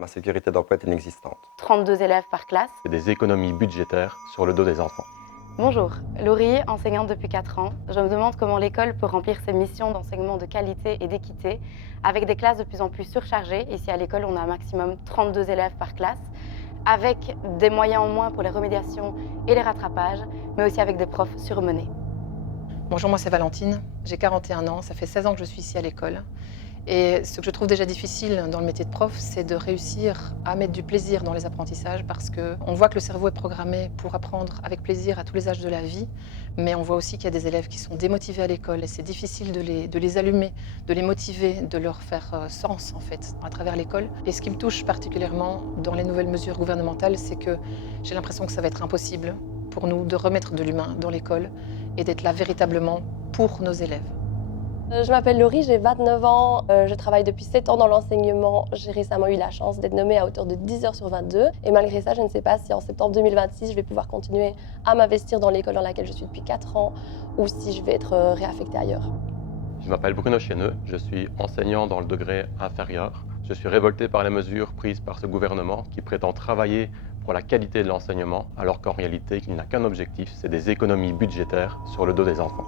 Ma sécurité d'emploi est inexistante. 32 élèves par classe. Et des économies budgétaires sur le dos des enfants. Bonjour, Laurie, enseignante depuis 4 ans. Je me demande comment l'école peut remplir ses missions d'enseignement de qualité et d'équité avec des classes de plus en plus surchargées. Ici à l'école, on a un maximum 32 élèves par classe, avec des moyens en moins pour les remédiations et les rattrapages, mais aussi avec des profs surmenés. Bonjour, moi c'est Valentine, j'ai 41 ans, ça fait 16 ans que je suis ici à l'école. Et ce que je trouve déjà difficile dans le métier de prof, c'est de réussir à mettre du plaisir dans les apprentissages parce qu'on voit que le cerveau est programmé pour apprendre avec plaisir à tous les âges de la vie, mais on voit aussi qu'il y a des élèves qui sont démotivés à l'école et c'est difficile de les allumer, de les motiver, de leur faire sens en fait à travers l'école. Et ce qui me touche particulièrement dans les nouvelles mesures gouvernementales, c'est que j'ai l'impression que ça va être impossible pour nous de remettre de l'humain dans l'école et d'être là véritablement pour nos élèves. Je m'appelle Laurie, j'ai 29 ans, je travaille depuis 7 ans dans l'enseignement. J'ai récemment eu la chance d'être nommée à hauteur de 10 heures sur 22. Et malgré ça, je ne sais pas si en septembre 2026, je vais pouvoir continuer à m'investir dans l'école dans laquelle je suis depuis 4 ans ou si je vais être réaffectée ailleurs. Je m'appelle Bruno Chienneux, je suis enseignant dans le degré inférieur. Je suis révolté par les mesures prises par ce gouvernement qui prétend travailler pour la qualité de l'enseignement alors qu'en réalité, il n'a qu'un objectif, c'est des économies budgétaires sur le dos des enfants.